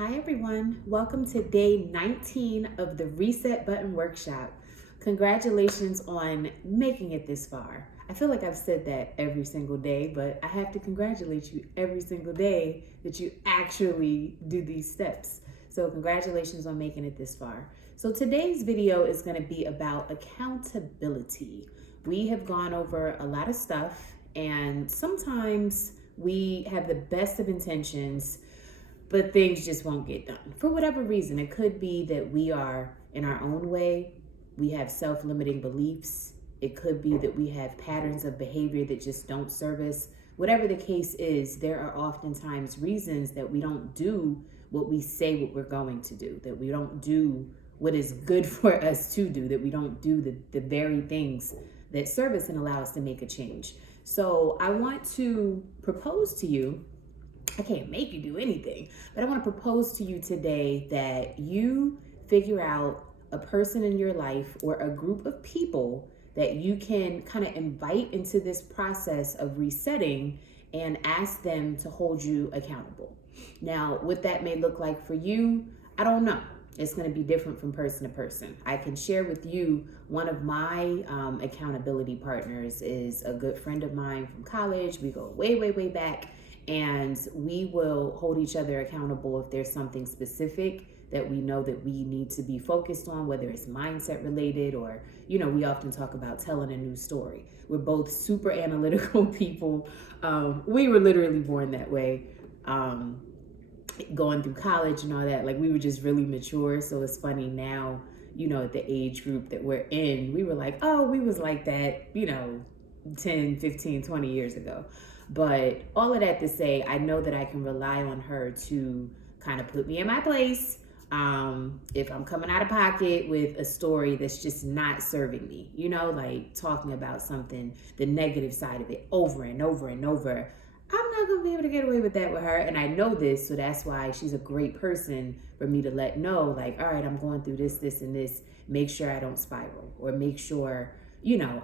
Hi everyone, welcome to day 19 of the Reset Button Workshop. Congratulations on making it this far. I feel like I've said that every single day, but I have to congratulate you every single day that you actually do these steps. So congratulations on making it this far. So today's video is going to be about accountability. We have gone over a lot of stuff, and sometimes we have the best of intentions, but things just won't get done for whatever reason. It could be that we are in our own way, we have self-limiting beliefs. It could be that we have patterns of behavior that just don't serve us. Whatever the case is, there are oftentimes reasons that we don't do what we say what we're going to do, that we don't do what is good for us to do, that we don't do the very things that serve us and allow us to make a change. So I want to propose to you, I can't make you do anything, but I want to propose to you today that you figure out a person in your life or a group of people that you can kind of invite into this process of resetting and ask them to hold you accountable. Now, what that may look like for you, I don't know. It's going to be different from person to person. I can share with you one of my accountability partners is a good friend of mine from college. We go way, way, way back. And we will hold each other accountable if there's something specific that we know that we need to be focused on, whether it's mindset related or, we often talk about telling a new story. We're both super analytical people. We were literally born that way. Going through college and all that, like we were just really mature. So it's funny now, at the age group that we're in, we were like, oh, we was like that, 10, 15, 20 years ago. But all of that to say, I know that I can rely on her to kind of put me in my place. If I'm coming out of pocket with a story that's just not serving me, like talking about something, the negative side of it over and over and over, I'm not going to be able to get away with that with her. And I know this, so that's why she's a great person for me to let know, like, all right, I'm going through this, this, and this. Make sure I don't spiral, or make sure,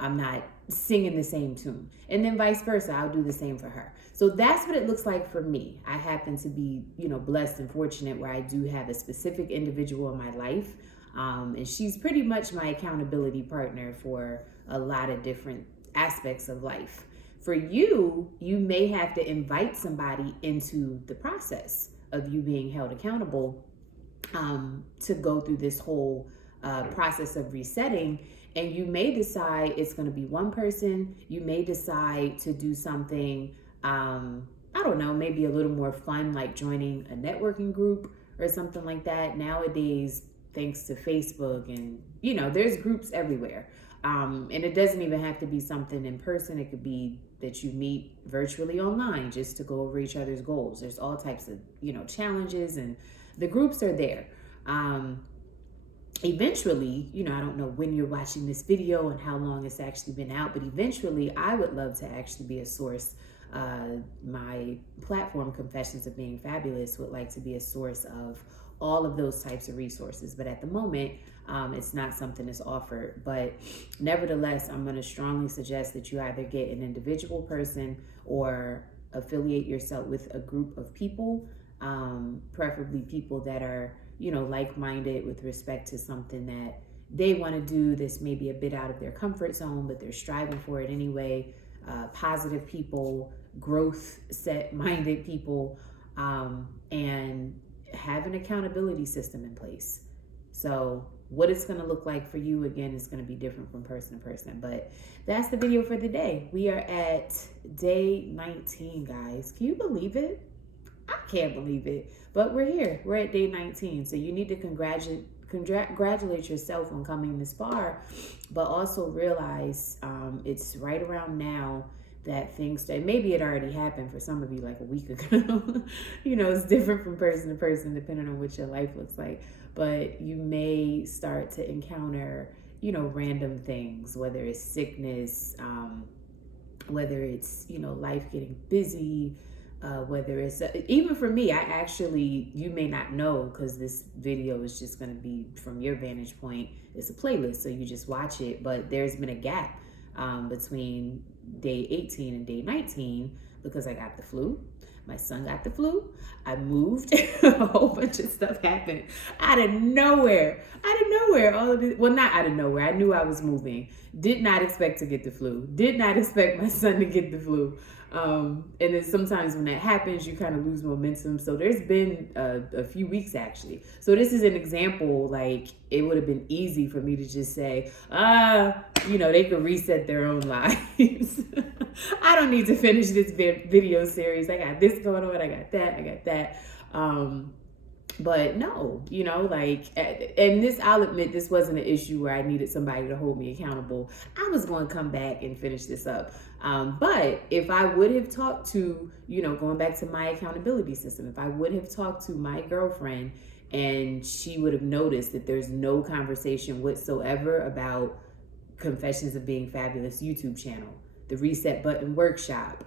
I'm not singing the same tune. And then vice versa, I'll do the same for her. So that's what it looks like for me. I happen to be, blessed and fortunate where I do have a specific individual in my life. And she's pretty much my accountability partner for a lot of different aspects of life. For you, you may have to invite somebody into the process of you being held accountable to go through this whole process of resetting. And you may decide it's going to be one person. You may decide to do something, I don't know, maybe a little more fun, like joining a networking group or something like that. Nowadays, thanks to Facebook and, there's groups everywhere. And it doesn't even have to be something in person. It could be that you meet virtually online just to go over each other's goals. There's all types of, challenges, and the groups are there. Eventually, I don't know when you're watching this video and how long it's actually been out, but eventually I would love to actually be a source. My platform, Confessions of Being Fabulous, would like to be a source of all of those types of resources. But at the moment, it's not something that's offered. But nevertheless, I'm going to strongly suggest that you either get an individual person or affiliate yourself with a group of people, preferably people that are, like-minded with respect to something that they want to do. This may be a bit out of their comfort zone, but they're striving for it anyway. Positive people, growth set-minded people, and have an accountability system in place. So what it's going to look like for you, again, is going to be different from person to person. But that's the video for the day. We are at day 19, guys. Can you believe it? I can't believe it. But we're here. We're at day 19. So you need to congratulate yourself on coming this far, but also realize it's right around now that things that maybe it already happened for some of you like a week ago. It's different from person to person depending on what your life looks like. But you may start to encounter, random things, whether it's sickness, whether it's, life getting busy, whether it's even for me, you may not know because this video is just going to be from your vantage point. It's a playlist, so you just watch it. But there's been a gap between day 18 and day 19 because I got the flu. My son got the flu. I moved. A whole bunch of stuff happened out of nowhere. Out of nowhere. All of it. Well, not out of nowhere. I knew I was moving. Did not expect to get the flu. Did not expect my son to get the flu. And then sometimes when that happens, you kind of lose momentum. So there's been a few weeks actually. So this is an example, like it would have been easy for me to just say, they could reset their own lives. I don't need to finish this video series. I got this going on. I got that. But no, and this, I'll admit, this wasn't an issue where I needed somebody to hold me accountable. I was going to come back and finish this up. But if I would have talked to, going back to my accountability system, if I would have talked to my girlfriend and she would have noticed that there's no conversation whatsoever about Confessions of Being Fabulous YouTube channel, the Reset Button Workshop,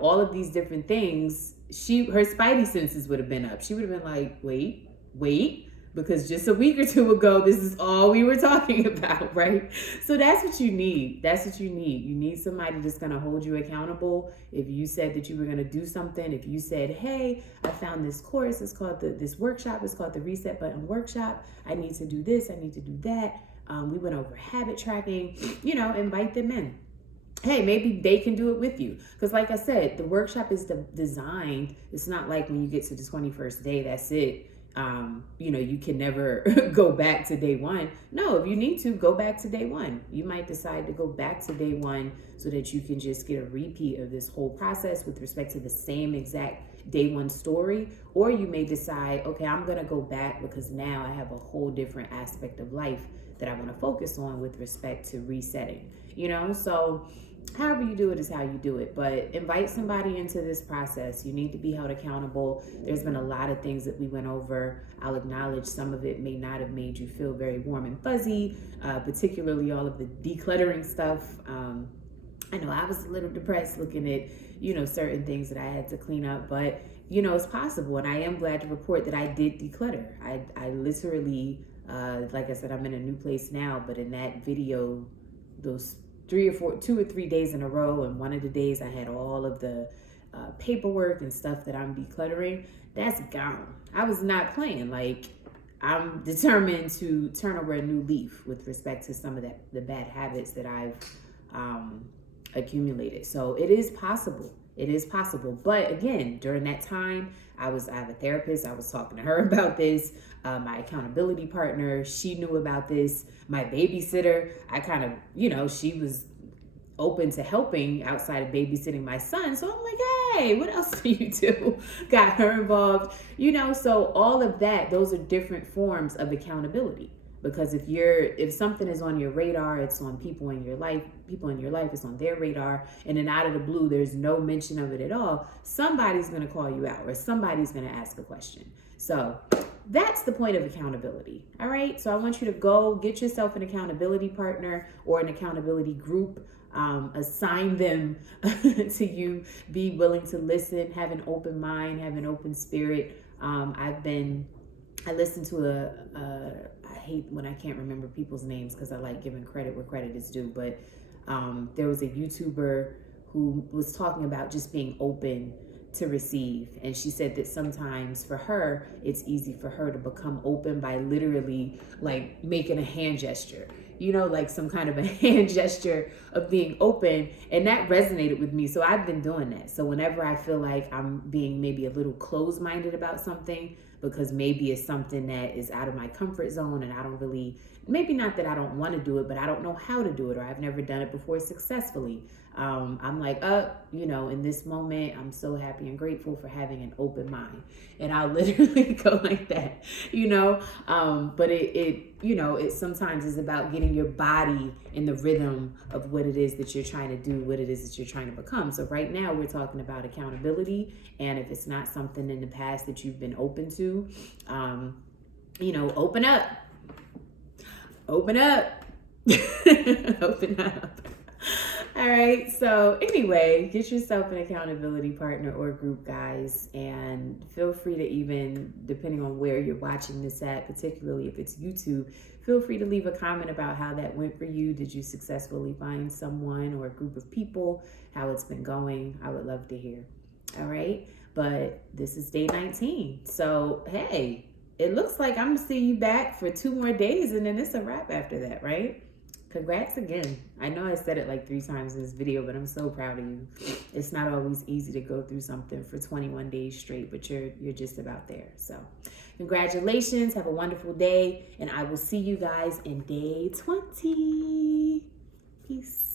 all of these different things, her spidey senses would have been up. She would have been like, wait, because just a week or two ago, this is all we were talking about, right? So that's what you need. You need somebody that's going to hold you accountable. If you said that you were going to do something, if you said, hey, I found this course, it's called this workshop, it's called the Reset Button Workshop. I need to do this, I need to do that. We went over habit tracking, invite them in. Hey, maybe they can do it with you. Because like I said, the workshop is designed. It's not like when you get to the 21st day, that's it. You can never go back to day one. No, if you need to, go back to day one. You might decide to go back to day one so that you can just get a repeat of this whole process with respect to the same exact day one story. Or you may decide, okay, I'm going to go back because now I have a whole different aspect of life that I want to focus on with respect to resetting, So however you do it is how you do it, but invite somebody into this process. You need to be held accountable. There's been a lot of things that we went over. I'll acknowledge some of it may not have made you feel very warm and fuzzy, particularly all of the decluttering stuff. I know I was a little depressed looking at, certain things that I had to clean up, but it's possible. And I am glad to report that I did declutter. I literally, like I said, I'm in a new place now, but in that video, those 2 or 3 days in a row, and one of the days I had all of the paperwork and stuff that I'm decluttering, that's gone. I was not playing. Like, I'm determined to turn over a new leaf with respect to some of the bad habits that I've accumulated. So it is possible. But again, during that time, I have a therapist. I was talking to her about this. My accountability partner, she knew about this. My babysitter, I kind of, she was open to helping outside of babysitting my son. So I'm like, hey, what else do you do? Got her involved, so all of that, those are different forms of accountability. Because if something is on your radar, it's on people in your life, it's on their radar, and then out of the blue, there's no mention of it at all, somebody's going to call you out or somebody's going to ask a question. So that's the point of accountability. All right. So I want you to go get yourself an accountability partner or an accountability group. Assign them to you. Be willing to listen, have an open mind, have an open spirit. I listened to I hate when I can't remember people's names because I like giving credit where credit is due, but there was a YouTuber who was talking about just being open to receive. And she said that sometimes for her, it's easy for her to become open by literally like making a hand gesture, like some kind of a hand gesture of being open. And that resonated with me. So I've been doing that. So whenever I feel like I'm being maybe a little closed-minded about something, because maybe it's something that is out of my comfort zone and I don't really, maybe not that I don't want to do it, but I don't know how to do it or I've never done it before successfully. I'm like, in this moment, I'm so happy and grateful for having an open mind. And I'll literally go like that, but it sometimes is about getting your body in the rhythm of what it is that you're trying to do, what it is that you're trying to become. So right now we're talking about accountability. And if it's not something in the past that you've been open to, open up, open up. All right. So anyway, get yourself an accountability partner or group, guys, and feel free to even, depending on where you're watching this at, particularly if it's YouTube, feel free to leave a comment about how that went for you. Did you successfully find someone or a group of people? How it's been going? I would love to hear. All right. But this is day 19. So, hey, it looks like I'm going to see you back for 2 more days and then it's a wrap after that, right? Congrats again. I know I said it like 3 times in this video, but I'm so proud of you. It's not always easy to go through something for 21 days straight, but you're just about there. So congratulations. Have a wonderful day, and I will see you guys in day 20. Peace.